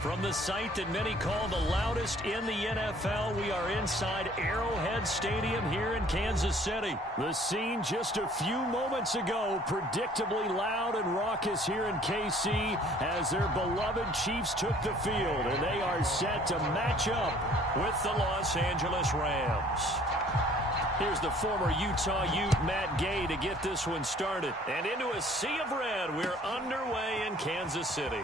From the site that many call the loudest in the NFL, we are inside Arrowhead Stadium here in Kansas City. The scene just a few moments ago, predictably loud and raucous here in KC as their beloved Chiefs took the field, and they are set to match up with the Los Angeles Rams. Here's the former Utah Ute, Matt Gay, to get this one started. And into a sea of red, we're underway in Kansas City.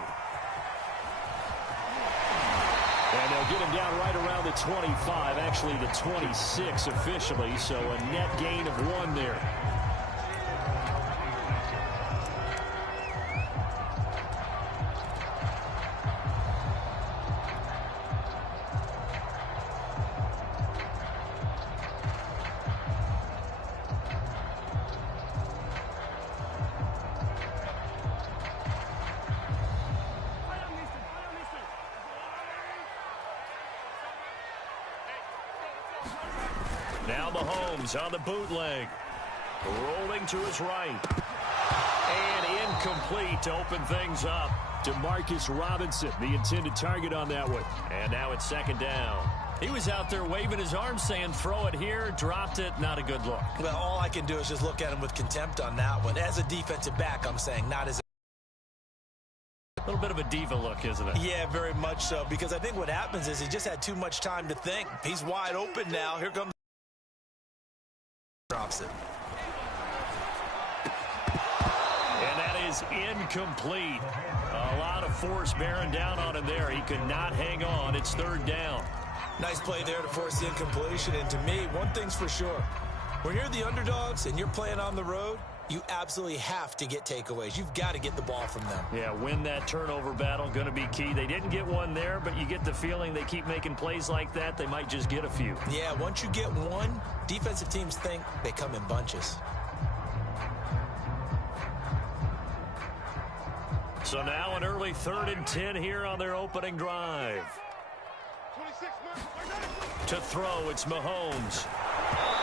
And they'll get him down right around the 25, actually the 26 officially, so a net gain of 1 there. Now Mahomes on the bootleg. Rolling to his right. And incomplete to open things up. Demarcus Robinson, the intended target on that one. And now it's second down. He was out there waving his arms saying, throw it here, dropped it, not a good look. Well, all I can do is just look at him with contempt on that one. As a defensive back, I'm saying not as a little bit of a diva look, isn't it? Yeah, very much so, because I think what happens is he just had too much time to think. He's wide open now. Here comes drops it. And that is incomplete. A lot of force bearing down on him there. He could not hang on. It's third down. Nice play there to force the incompletion. And to me, one thing's for sure. When you're the underdogs and you're playing on the road, you absolutely have to get takeaways. You've got to get the ball from them. Yeah, win that turnover battle, going to be key. They didn't get one there, but you get the feeling they keep making plays like that, they might just get a few. Yeah, once you get one, defensive teams think they come in bunches. So now an early 3rd and 10 here on their opening drive. To throw, it's Mahomes.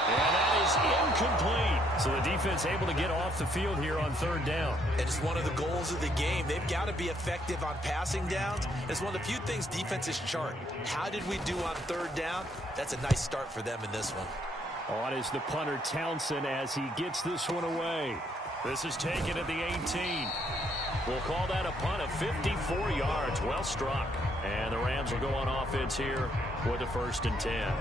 And that is incomplete. So the defense able to get off the field here on 3rd down. And it's one of the goals of the game. They've got to be effective on passing downs. It's one of the few things defenses chart. How did we do on 3rd down? That's a nice start for them in this one. On is the punter Townsend as he gets this one away. This is taken at the 18. We'll call that a punt of 54 yards. Well struck. And the Rams will go on offense here with a 1st and 10.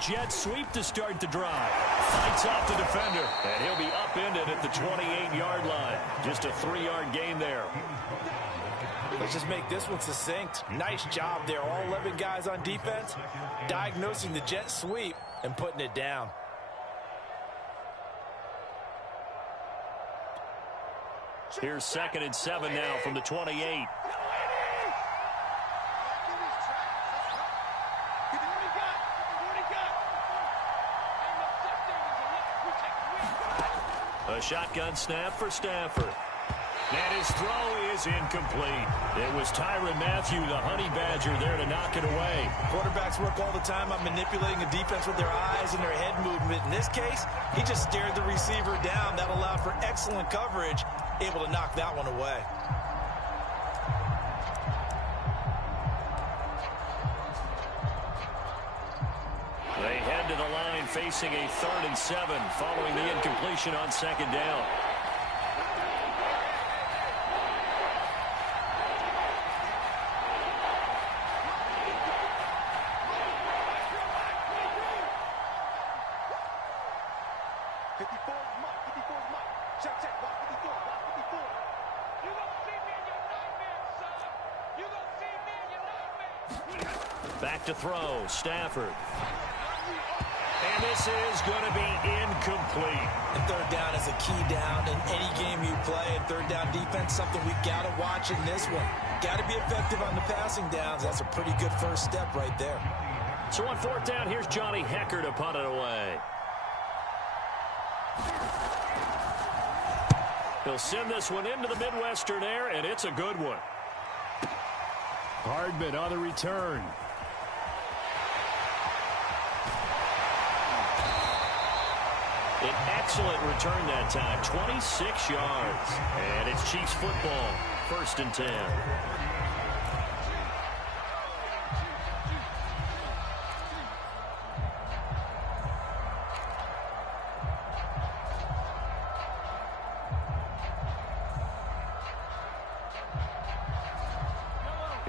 Jet sweep to start the drive. Fights off the defender, and he'll be upended at the 28-yard line. Just a 3-yard gain there. Let's just make this one succinct. Nice job there. All 11 guys on defense diagnosing the jet sweep and putting it down. Here's 2nd and 7 now from the 28. A shotgun snap for Stafford. And his throw is incomplete. It was Tyrann Mathieu, the honey badger, there to knock it away. Quarterbacks work all the time on manipulating a defense with their eyes and their head movement. In this case, he just stared the receiver down. That allowed for excellent coverage, able to knock that one away. They head to the line facing a 3rd and 7 following the incompletion on 2nd down. Back to throw, Stafford. And this is going to be incomplete. And third down is a key down in any game you play. And third down defense, something we got to watch in this one. Got to be effective on the passing downs. That's a pretty good first step right there. So on fourth down, here's Johnny Hecker to punt it away. He'll send this one into the Midwestern air, and it's a good one. Hardman on the return. An excellent return that time, 26 yards. And it's Chiefs football, 1st and 10.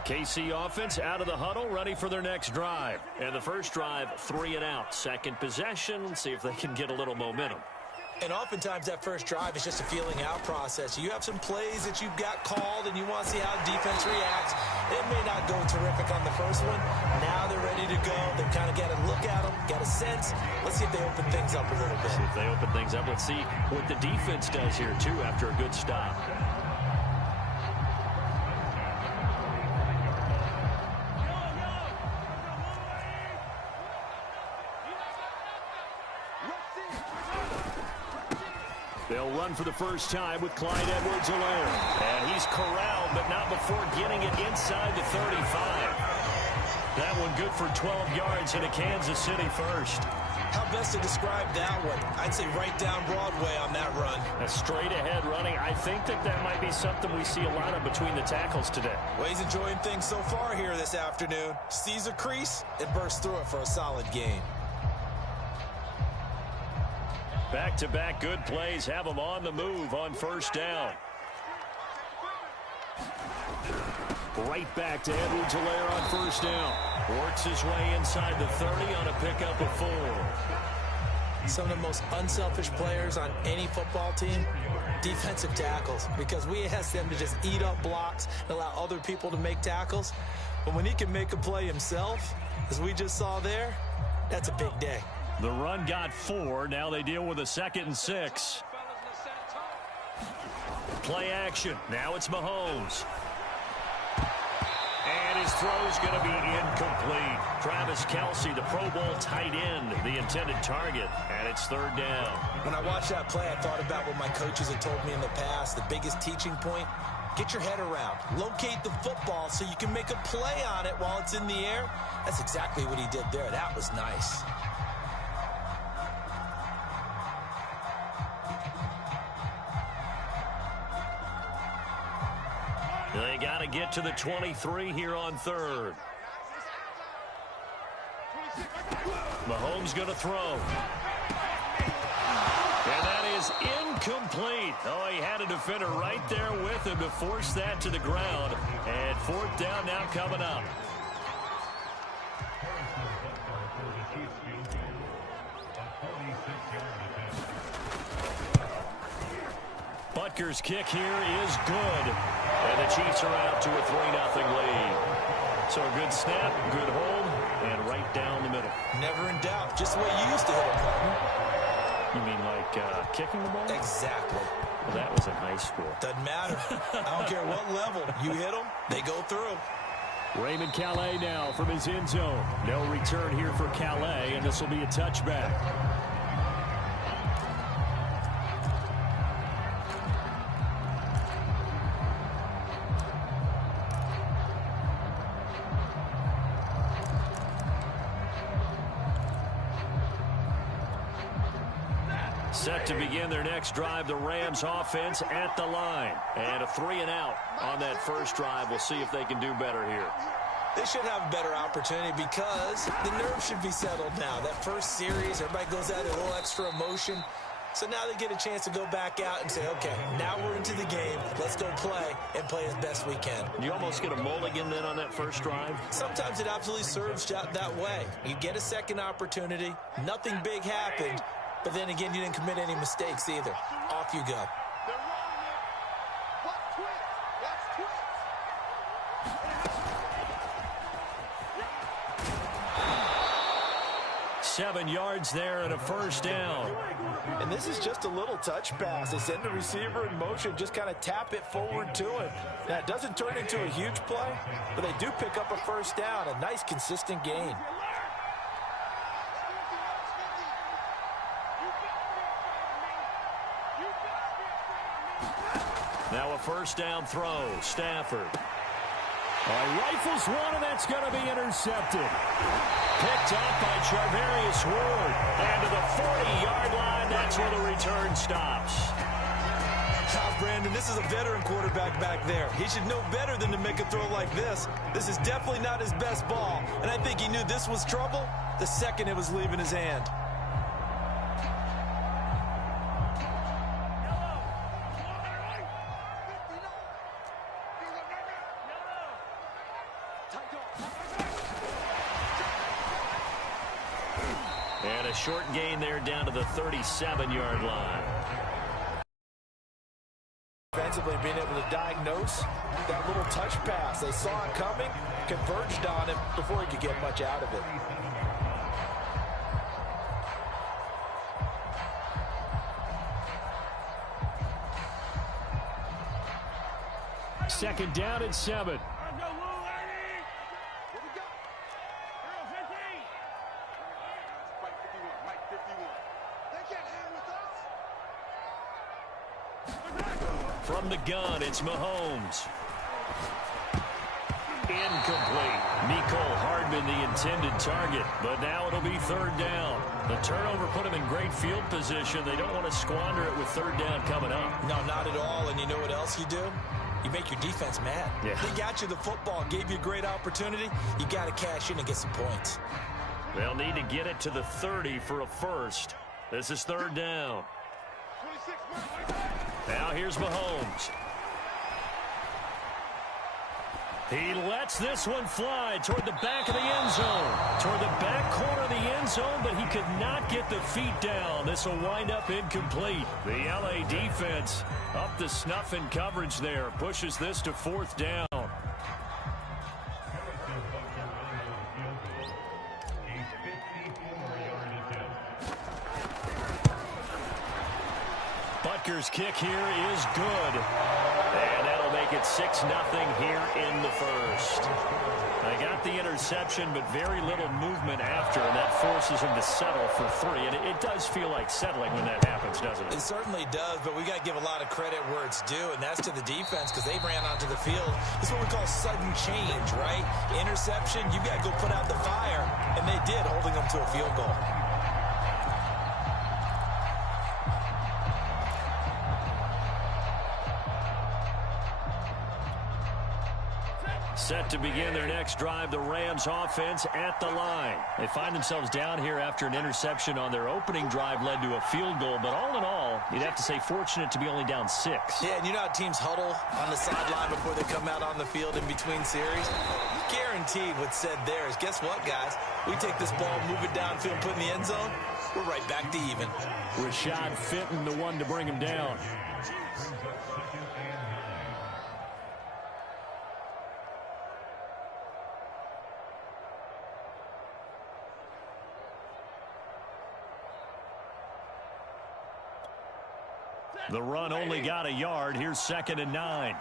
KC offense out of the huddle, ready for their next drive. And the first drive, 3 and out. Second possession, see if they can get a little momentum. And oftentimes that first drive is just a feeling out process. You have some plays that you've got called and you want to see how defense reacts. It may not go terrific on the first one. Now they're ready to go. They've kind of got to look at them, got a sense. Let's see if they open things up a little bit. See if they open things up. Let's see what the defense does here, too, after a good stop. They'll run for the first time with Clyde Edwards-Helaire. And he's corralled, but not before getting it inside the 35. That one good for 12 yards in a Kansas City first. How best to describe that one? I'd say right down Broadway on that run. A straight-ahead running. I think that might be something we see a lot of between the tackles today. Well, he's enjoying things so far here this afternoon. Sees a crease and bursts through it for a solid gain. Back-to-back good plays have them on the move on first down. Right back to Edwards-Helaire on first down. Works his way inside the 30 on a pickup of 4. Some of the most unselfish players on any football team, defensive tackles, because we ask them to just eat up blocks and allow other people to make tackles. But when he can make a play himself, as we just saw there, that's a big day. The run got 4. Now they deal with a 2nd and 6. Play action. Now it's Mahomes. And his throw's going to be incomplete. Travis Kelce, the Pro Bowl tight end, the intended target, and it's 3rd down. When I watched that play, I thought about what my coaches had told me in the past. The biggest teaching point, get your head around. Locate the football so you can make a play on it while it's in the air. That's exactly what he did there. That was nice. They got to get to the 23 here on 3rd. Mahomes going to throw. And that is incomplete. Oh, he had a defender right there with him to force that to the ground. And 4th down now coming up. Butker's kick here is good. And the Chiefs are out to a 3-0 lead. So a good snap, good hold, and right down the middle. Never in doubt. Just the way you used to hit a partner. You mean like kicking the ball? Exactly. Well, that was in high school. Doesn't matter. I don't care what level. You hit them, they go through. Raymond Calais now from his end zone. No return here for Calais, and this will be a touchback. Set to begin their next drive, the Rams offense at the line. And a 3-and-out on that first drive. We'll see if they can do better here. They should have a better opportunity because the nerves should be settled now. That first series, everybody goes out a little extra emotion. So now they get a chance to go back out and say, okay, now we're into the game. Let's go play and play as best we can. You almost get a mulligan then on that first drive? Sometimes it absolutely serves that way. You get a second opportunity. Nothing big happened. But then again, you didn't commit any mistakes either. Off you go. 7 yards there and a first down. And this is just a little touch pass. They send the receiver in motion, just kind of tap it forward to him. Now, it doesn't turn into a huge play, but they do pick up a first down, a nice, consistent gain. Now a first down throw. Stafford. Rifles one, and that's going to be intercepted. Picked up by Charvarius Ward. And to the 40-yard line, that's where the return stops. Brandon, this is a veteran quarterback back there. He should know better than to make a throw like this. This is definitely not his best ball, and I think he knew this was trouble the second it was leaving his hand. And a short gain there down to the 37-yard line. Defensively being able to diagnose that little touch pass. They saw it coming, converged on him before he could get much out of it. Second down and 7. From the gun, it's Mahomes. Incomplete. Mecole Hardman, the intended target, but now it'll be third down. The turnover put him in great field position. They don't want to squander it with third down coming up. No, not at all. And you know what else you do? You make your defense mad. Yeah. They got you the football, gave you a great opportunity. You got to cash in and get some points. They'll need to get it to the 30 for a first. This is third down. Now here's Mahomes. He lets this one fly toward the back of the end zone. Toward the back corner of the end zone, but he could not get the feet down. This will wind up incomplete. The LA defense up to snuff in coverage there. Pushes this to fourth down. Butker's kick here is good. And that'll make it 6-0 here in the first. They got the interception, but very little movement after, and that forces him to settle for 3. And it does feel like settling when that happens, doesn't it? It certainly does, but we got to give a lot of credit where it's due, and that's to the defense because they ran onto the field. This is what we call sudden change, right? Interception, you got to go put out the fire, and they did, holding them to a field goal. Set to begin their next drive, the Rams offense at the line. They find themselves down here after an interception on their opening drive led to a field goal. But all in all, you'd have to say fortunate to be only down 6. Yeah, and you know how teams huddle on the sideline before they come out on the field in between series? Guaranteed what's said there is, guess what, guys? We take this ball, move it downfield, put in the end zone, we're right back to even. Rashad Fenton, the one to bring him down. The run only got a yard. Here's 2nd and 9.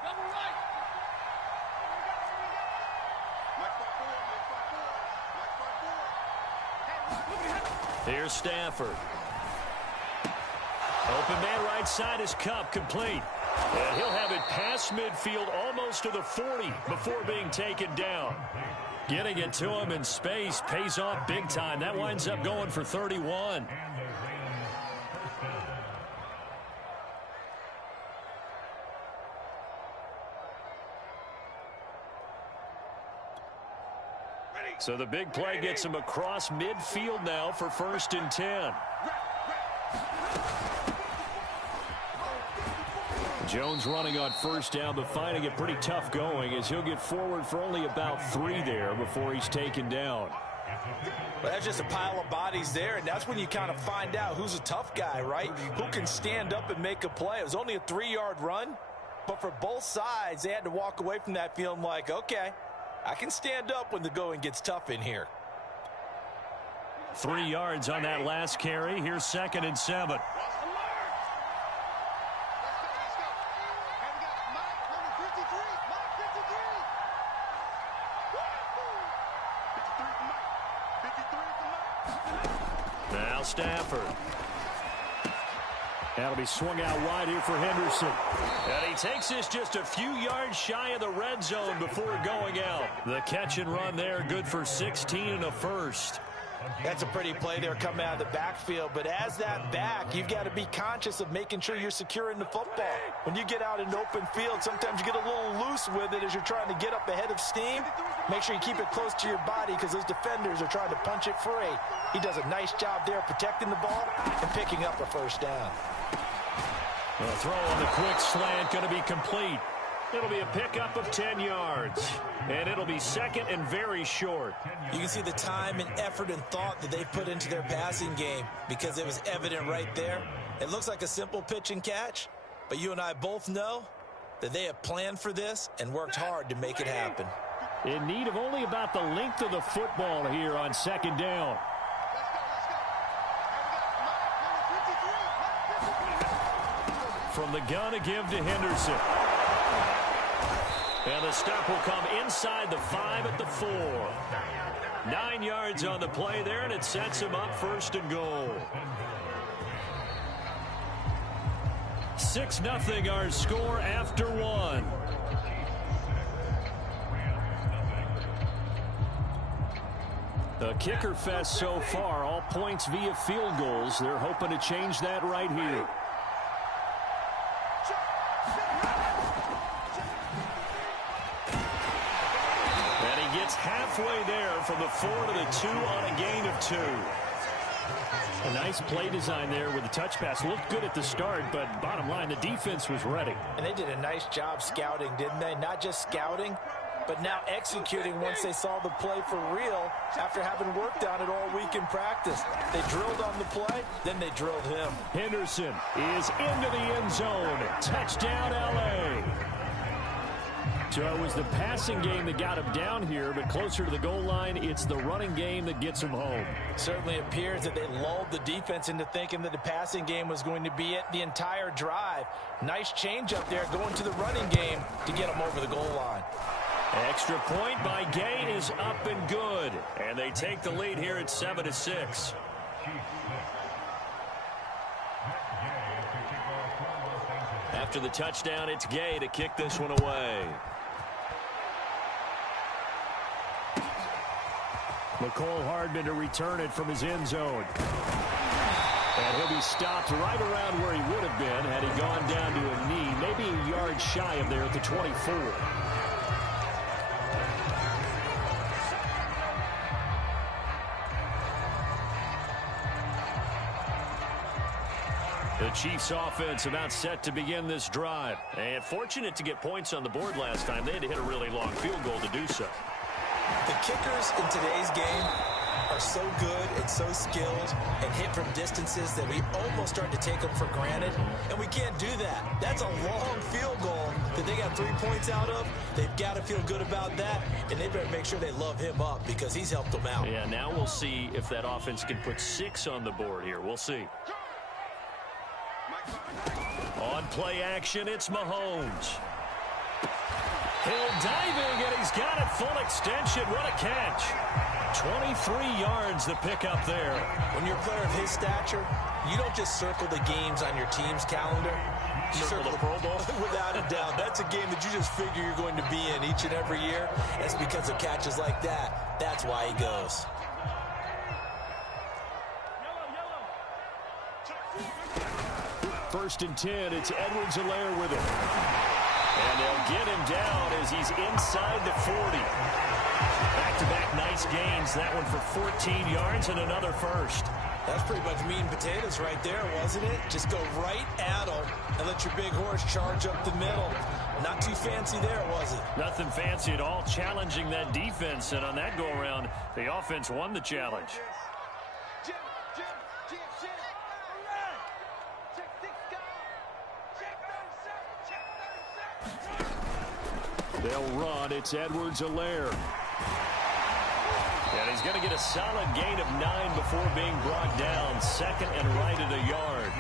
Here's Stafford. Open man right side is Kupp, complete. And he'll have it past midfield almost to the 40 before being taken down. Getting it to him in space pays off big time. That winds up going for 31. So the big play gets him across midfield now for 1st and 10. Jones running on first down, but finding it pretty tough going as he'll get forward for only about 3 there before he's taken down. But that's just a pile of bodies there, and that's when you kind of find out who's a tough guy, right? Who can stand up and make a play. It was only a 3-yard run, but for both sides, they had to walk away from that feeling like, okay, I can stand up when the going gets tough in here. 3 yards on that last carry. Here's 2nd and 7. Now Stafford. That'll be swung out wide here for Henderson. And he takes this just a few yards shy of the red zone before going out. The catch and run there, good for 16 and a first. That's a pretty play there coming out of the backfield. But as that back, you've got to be conscious of making sure you're securing the football. When you get out in open field, sometimes you get a little loose with it as you're trying to get up ahead of steam. Make sure you keep it close to your body because those defenders are trying to punch it free. He does a nice job there protecting the ball and picking up a first down. The throw on the quick slant going to be complete. It'll be a pickup of 10 yards. And it'll be 2nd and very short. You can see the time and effort and thought that they put into their passing game because it was evident right there. It looks like a simple pitch and catch, but you and I both know that they have planned for this and worked hard to make it happen. In need of only about the length of the football here on 2nd down. From the gun to give to Henderson. And the stop will come inside the 5 at the 4. 9 yards on the play there, and it sets him up 1st and goal. 6-0 our score after 1. The kicker fest so far, all points via field goals. They're hoping to change that right here. Halfway there from the 4 to the 2 on a gain of 2. A nice play design there with the touch pass. Looked good at the start, but bottom line, the defense was ready. And they did a nice job scouting, didn't they? Not just scouting, but now executing once they saw the play for real after having worked on it all week in practice. They drilled on the play, then they drilled him. Henderson is into the end zone. Touchdown, L.A. So it was the passing game that got him down here, but closer to the goal line, it's the running game that gets him home. Certainly appears that they lulled the defense into thinking that the passing game was going to be it the entire drive. Nice change up there going to the running game to get him over the goal line. Extra point by Gay is up and good. And they take the lead here at 7-6. After the touchdown, it's Gay to kick this one away. McCole Hardman to return it from his end zone. And he'll be stopped right around where he would have been had he gone down to a knee, maybe a yard shy of there at the 24. The Chiefs offense about set to begin this drive. And fortunate to get points on the board last time. They had to hit a really long field goal to do so. The kickers in today's game are so good and so skilled and hit from distances that we almost start to take them for granted. And we can't do that. That's a long field goal that they got 3 points out of. They've got to feel good about that. And they better make sure they love him up because he's helped them out. Yeah, now we'll see if that offense can put 6 on the board here. We'll see. On play action, it's Mahomes. Hill diving, and he's got it full extension. What a catch. 23 yards the pickup there. When you're a player of his stature, you don't just circle the games on your team's calendar. You circle the Pro Bowl. Without a doubt. That's a game that you just figure you're going to be in each and every year. It's because of catches like that. That's why he goes. First and 10, it's Edwards-Helaire with it. And they'll get him down as he's inside the 40. Back-to-back nice gains. That one for 14 yards and another first. That's pretty much meat and potatoes right there, wasn't it? Just go right at him and let your big horse charge up the middle. Not too fancy there, was it? Nothing fancy at all, challenging that defense. And on that go-around, the offense won the challenge. They'll run. It's Edwards-Helaire. And he's going to get a solid gain of 9 before being brought down. Second and right at a yard.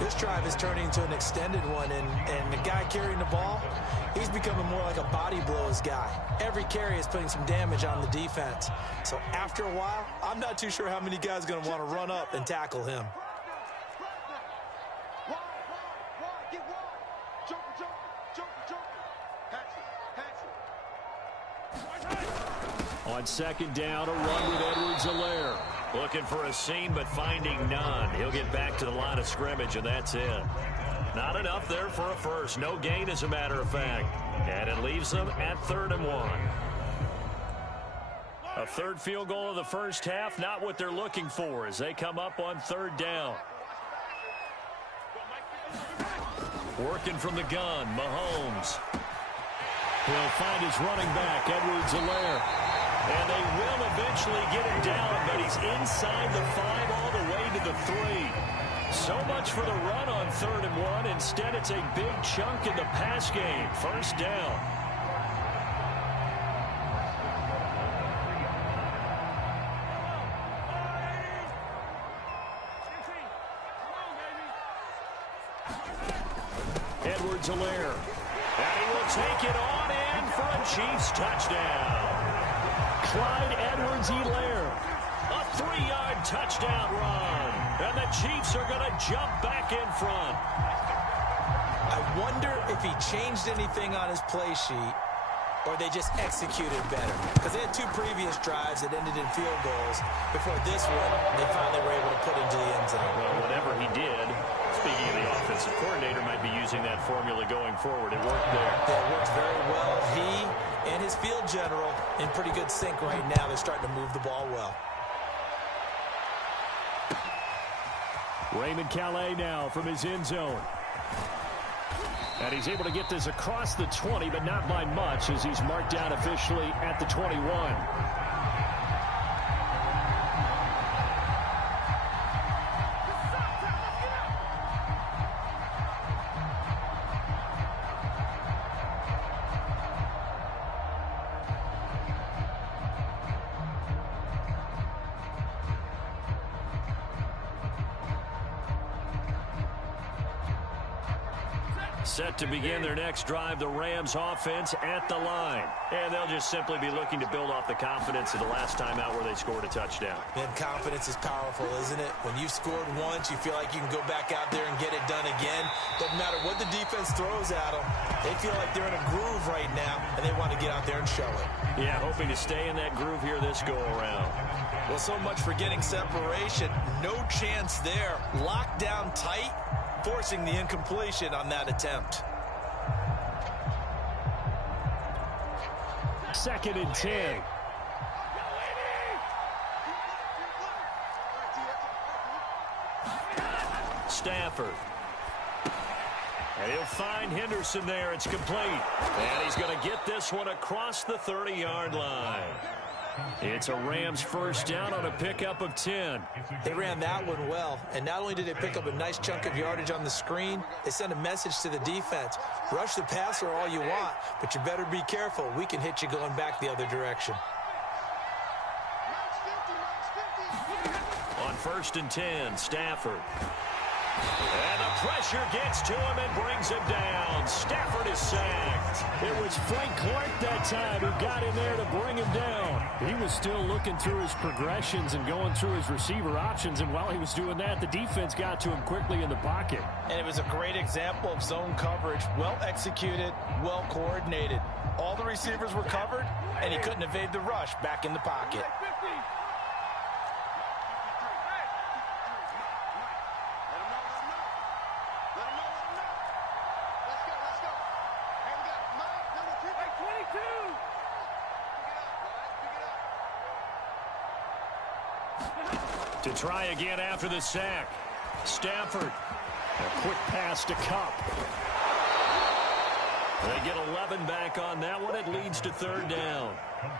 This drive is turning into an extended one, and the guy carrying the ball, he's becoming more like a body blows guy. Every carry is putting some damage on the defense. So after a while, I'm not too sure how many guys are going to want to run up and tackle him. On second down, a run with Edwards-Helaire. Looking for a seam, but finding none. He'll get back to the line of scrimmage, and that's it. Not enough there for a first. No gain, as a matter of fact. And it leaves them at 3rd and 1. A third field goal of the first half, not what they're looking for as they come up on 3rd down. Working from the gun, Mahomes. He'll find his running back, Edwards-Helaire. And they will eventually get him down, but he's inside the 5 all the way to the 3. So much for the run on 3rd and 1. Instead, it's a big chunk in the pass game. First down. Edwards-Helaire. And he will take it on in for a Chiefs touchdown. Clyde Edwards-Helaire, a 3-yard touchdown run. And the Chiefs are going to jump back in front. I wonder if he changed anything on his play sheet or they just executed better. Because they had 2 previous drives that ended in field goals. Before this one, they finally were able to put into the end zone. Well, whatever he did, speaking of the offensive coordinator, might be using that formula going forward. It worked there. Yeah, it worked very well. He and his field general in pretty good sync right now. They're starting to move the ball well. Raymond Calais now from his end zone. And he's able to get this across the 20, but not by much as he's marked down officially at the 21. Set to begin their next drive, the Rams offense at the line. And they'll just simply be looking to build off the confidence of the last time out where they scored a touchdown. And confidence is powerful, isn't it? When you've scored once, you feel like you can go back out there and get it done again. Doesn't matter what the defense throws at them. They feel like they're in a groove right now, and they want to get out there and show it. Yeah, hoping to stay in that groove here this go-around. Well, so much for getting separation. No chance there. Locked down tight, forcing the incompletion on that attempt. 2nd and 10. Stafford. And he'll find Henderson there. It's complete. And he's going to get this one across the 30-yard line. It's a Rams first down on a pickup of 10. They ran that one well, and not only did they pick up a nice chunk of yardage on the screen, they sent a message to the defense. Rush the passer all you want, but you better be careful. We can hit you going back the other direction. On 1st and 10, Stafford. And the pressure gets to him and brings him down. Stafford is sacked. It was Frank Clark that time who got in there to bring him down. He was still looking through his progressions and going through his receiver options, and while he was doing that, the defense got to him quickly in the pocket. And it was a great example of zone coverage. Well executed, well coordinated. All the receivers were covered, and he couldn't evade the rush back in the pocket. To try again after the sack. Stafford. A quick pass to Kupp. They get 11 back on that one. It leads to 3rd down.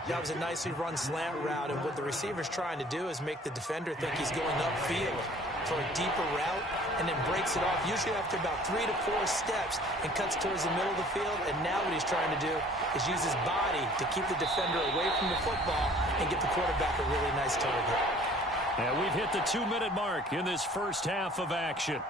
That was a nicely run slant route, and what the receiver's trying to do is make the defender think he's going upfield for a deeper route. and then breaks it off, usually after about 3 to 4 steps, and cuts towards the middle of the field. And now what he's trying to do is use his body to keep the defender away from the football and get the quarterback a really nice target. And we've hit the 2-minute mark in this first half of action.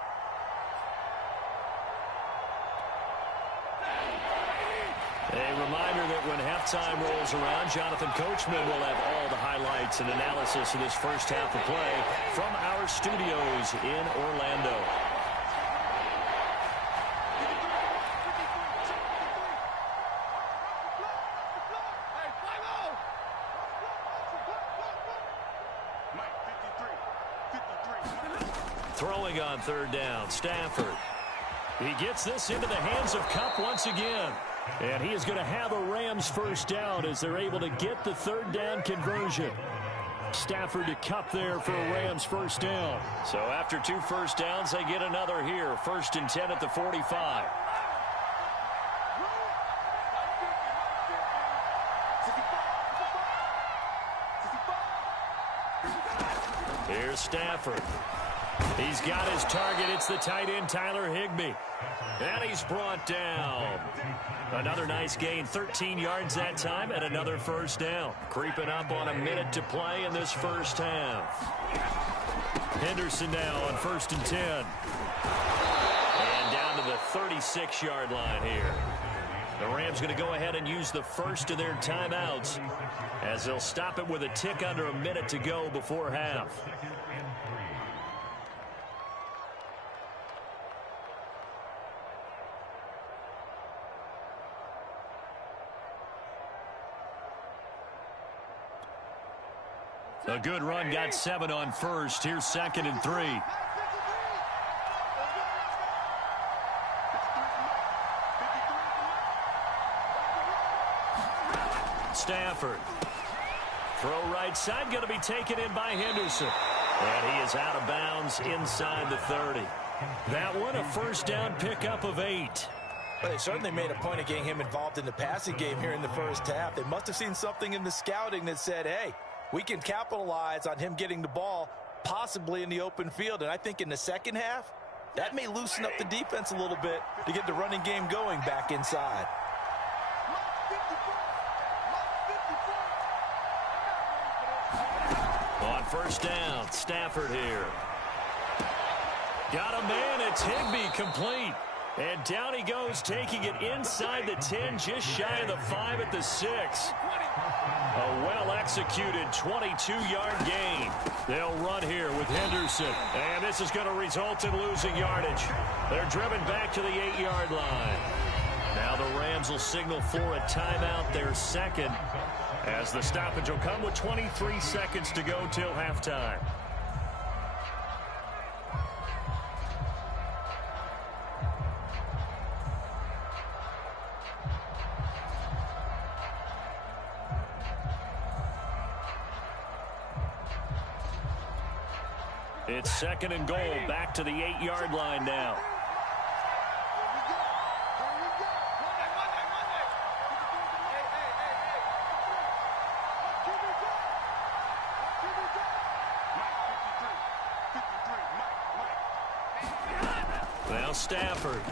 A reminder that when halftime rolls around, Jonathan Coachman will have all the highlights and analysis of this first half of play from our studios in Orlando. Throwing on third down, Stafford. He gets this into the hands of Kupp once again. And he is going to have a Rams first down as they're able to get the third down conversion. Stafford to Kupp there for a Rams first down. So after 2 first downs, they get another here. 1st and 10 at the 45. Here's Stafford. He's got his target. It's the tight end, Tyler Higbee. And he's brought down. Another nice gain, 13 yards that time, and another first down. Creeping up on a minute to play in this first half. Henderson now on 1st and 10. And down to the 36-yard line here. The Rams going to go ahead and use the first of their timeouts as they'll stop it with a tick under a minute to go before half. A good run, got 7 on first. Here's 2nd and 3. Stafford. Throw right side, going to be taken in by Henderson. And he is out of bounds inside the 30. That one, a first down pickup of 8. Well, they certainly made a point of getting him involved in the passing game here in the first half. They must have seen something in the scouting that said, hey, we can capitalize on him getting the ball possibly in the open field. And I think in the second half, that may loosen up the defense a little bit to get the running game going back inside. On first down, Stafford here. Got a man, it's Higbee complete. And down he goes, taking it inside the 10, just shy of the 5 at the 6. A well-executed 22-yard gain. They'll run here with Henderson. And this is going to result in losing yardage. They're driven back to the 8-yard line. Now the Rams will signal for a timeout, their second, as the stoppage will come with 23 seconds to go till halftime. It's 2nd and goal, back to the 8-yard line now. Now Stafford.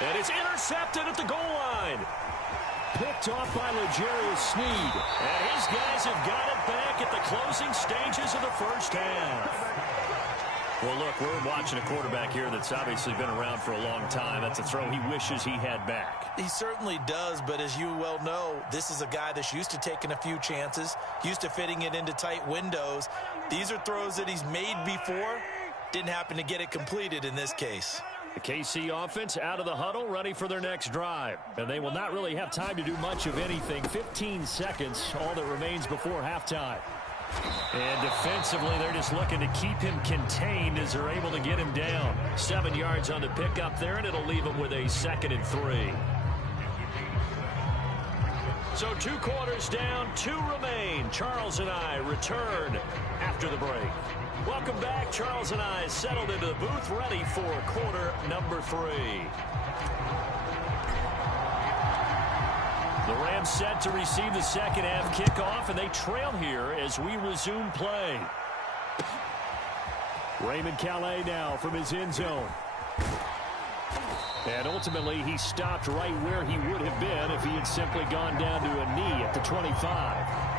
And it's intercepted at the goal line. Picked off by L'Jarius Sneed. And his guys have got it back at the closing stages of the first half. Well, look, we're watching a quarterback here that's obviously been around for a long time. That's a throw he wishes he had back. He certainly does, but as you well know, this is a guy that's used to taking a few chances, used to fitting it into tight windows. These are throws that he's made before. Didn't happen to get it completed in this case. The KC offense out of the huddle, ready for their next drive. And they will not really have time to do much of anything. 15 seconds, all that remains before halftime. And defensively, they're just looking to keep him contained as they're able to get him down. 7 yards on the pickup there, and it'll leave him with a 2nd and 3. So 2 quarters down, 2 remain. Charles and I return after the break. Welcome back. Charles and I settled into the booth, ready for quarter number 3. The Rams set to receive the second half kickoff, and they trail here as we resume play. Raymond Calais now from his end zone. And ultimately, he stopped right where he would have been if he had simply gone down to a knee at the 25.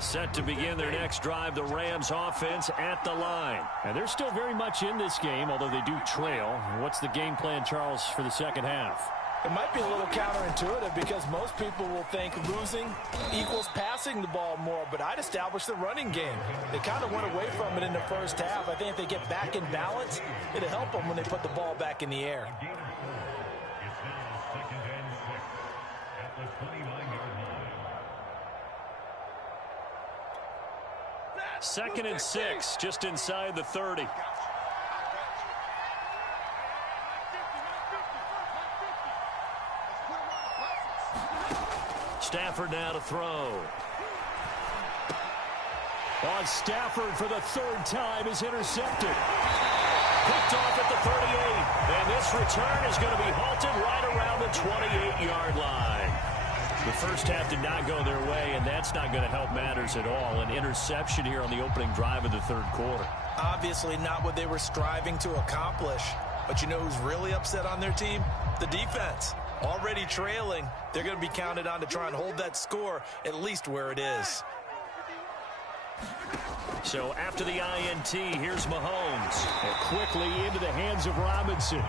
Set to begin their next drive, the Rams offense at the line. And they're still very much in this game, although they do trail. What's the game plan, Charles, for the second half? It might be a little counterintuitive because most people will think losing equals passing the ball more, but I'd establish the running game. They kind of went away from it in the first half. I think if they get back in balance, it'll help them when they put the ball back in the air. Second and 6, just inside the 30. Stafford now to throw. On Stafford for the third time is intercepted. Picked off at the 38. And this return is going to be halted right around the 28-yard line. The first half did not go their way, and that's not going to help matters at all. An interception here on the opening drive of the third quarter. Obviously not what they were striving to accomplish. But you know who's really upset on their team? The defense. Already trailing, they're going to be counted on to try and hold that score at least where it is. So after the INT, here's Mahomes. And quickly into the hands of Robinson.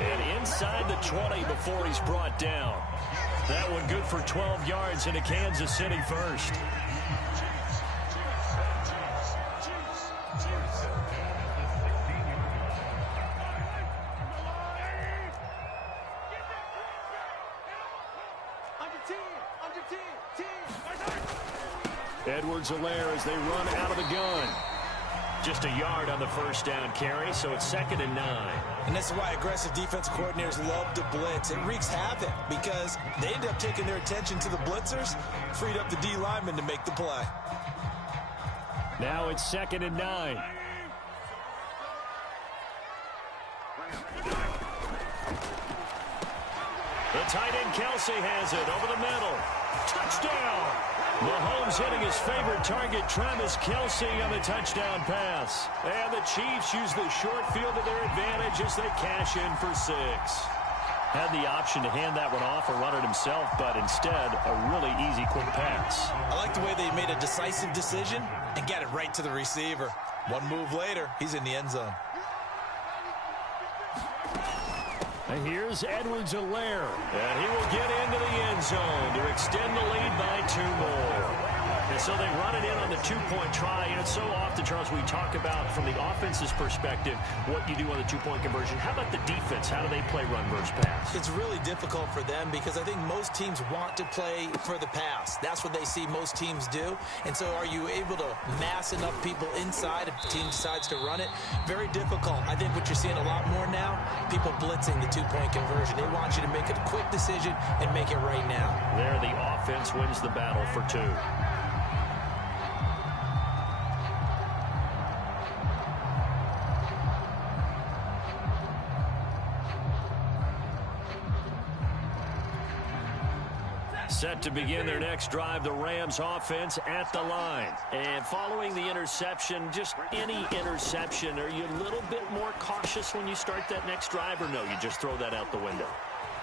And inside the 20 before he's brought down. That one good for 12 yards into Kansas City first. Edwards-Helaire as they run out of the gun. Just a yard on the first down carry, so it's 2nd and 9. And this is why aggressive defense coordinators love to blitz. It wreaks havoc because they end up taking their attention to the blitzers, freed up the D lineman to make the play. Now it's 2nd and 9. The tight end Kelsey has it over the middle. Touchdown! Mahomes hitting his favorite target, Travis Kelsey, on the touchdown pass. And the Chiefs use the short field to their advantage as they cash in for 6. Had the option to hand that one off or run it himself, but instead, a really easy, quick pass. I like the way they made a decisive decision and got it right to the receiver. One move later, he's in the end zone. And here's Edwards-Helaire. And he will get into the end zone to extend the lead by 2 more. And so they run it in on the 2-point try. And it's so often, Charles, we talk about from the offense's perspective what you do on the 2-point conversion. How about the defense? How do they play run versus pass? It's really difficult for them because I think most teams want to play for the pass. That's what they see most teams do. And so are you able to mass enough people inside if the team decides to run it? Very difficult. I think what you're seeing a lot more now, people blitzing the 2-point conversion. They want you to make a quick decision and make it right now. There, the offense wins the battle for 2. Set to begin their next drive, the Rams offense at the line. And following the interception, just any interception, are you a little bit more cautious when you start that next drive, or no, you just throw that out the window?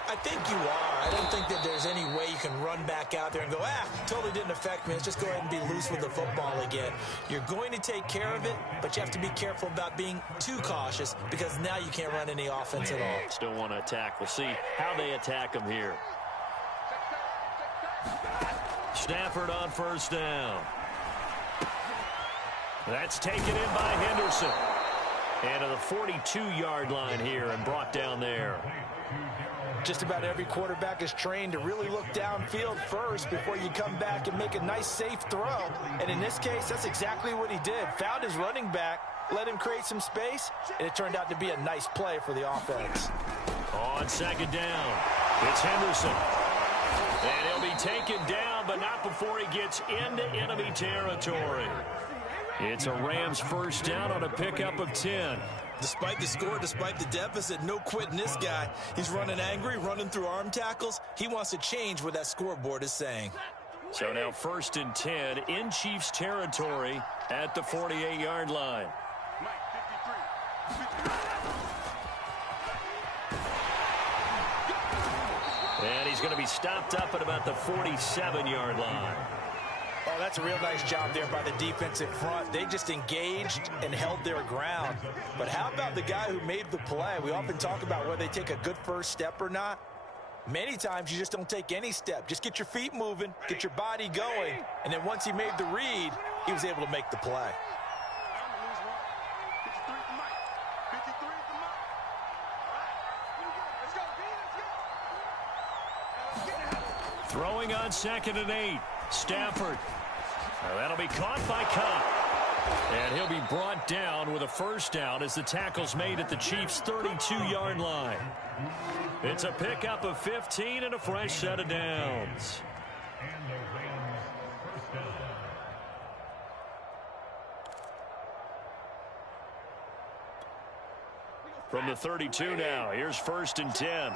I think you are. I don't think that there's any way you can run back out there and go, totally didn't affect me. Let's just go ahead and be loose with the football again. You're going to take care of it, but you have to be careful about being too cautious because now you can't run any offense at all. Still want to attack. We'll see how they attack them here. Stafford on first down. That's taken in by Henderson. And to the 42-yard line here and brought down there. Just about every quarterback is trained to really look downfield first before you come back and make a nice, safe throw. And in this case, that's exactly what he did. Found his running back, let him create some space, and it turned out to be a nice play for the offense. On second down, it's Henderson. And he'll be taken down, but not before he gets into enemy territory. It's a Rams first down on a pickup of 10. Despite the score, despite the deficit, no quitting this guy. He's running angry, running through arm tackles. He wants to change what that scoreboard is saying. So now 1st and 10 in Chiefs territory at the 48-yard line. And he's going to be stopped up at about the 47-yard line. Oh, that's a real nice job there by the defensive front. They just engaged and held their ground. But how about the guy who made the play? We often talk about whether they take a good first step or not. Many times you just don't take any step. Just get your feet moving, get your body going. And then once he made the read, he was able to make the play. Throwing on 2nd and 8. Stafford. That'll be caught by Cup. And he'll be brought down with a first down as the tackle's made at the Chiefs' 32-yard line. It's a pickup of 15 and a fresh set of downs. From the 32 now, here's 1st and 10.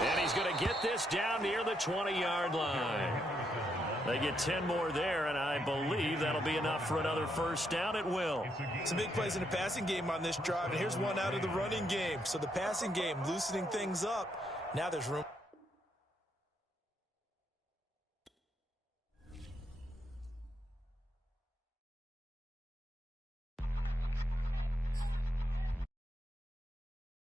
And he's going to get this down near the 20-yard line. They get 10 more there, and I believe that'll be enough for another first down. It will. Some big plays in the passing game on this drive, and here's one out of the running game. So the passing game loosening things up. Now there's room.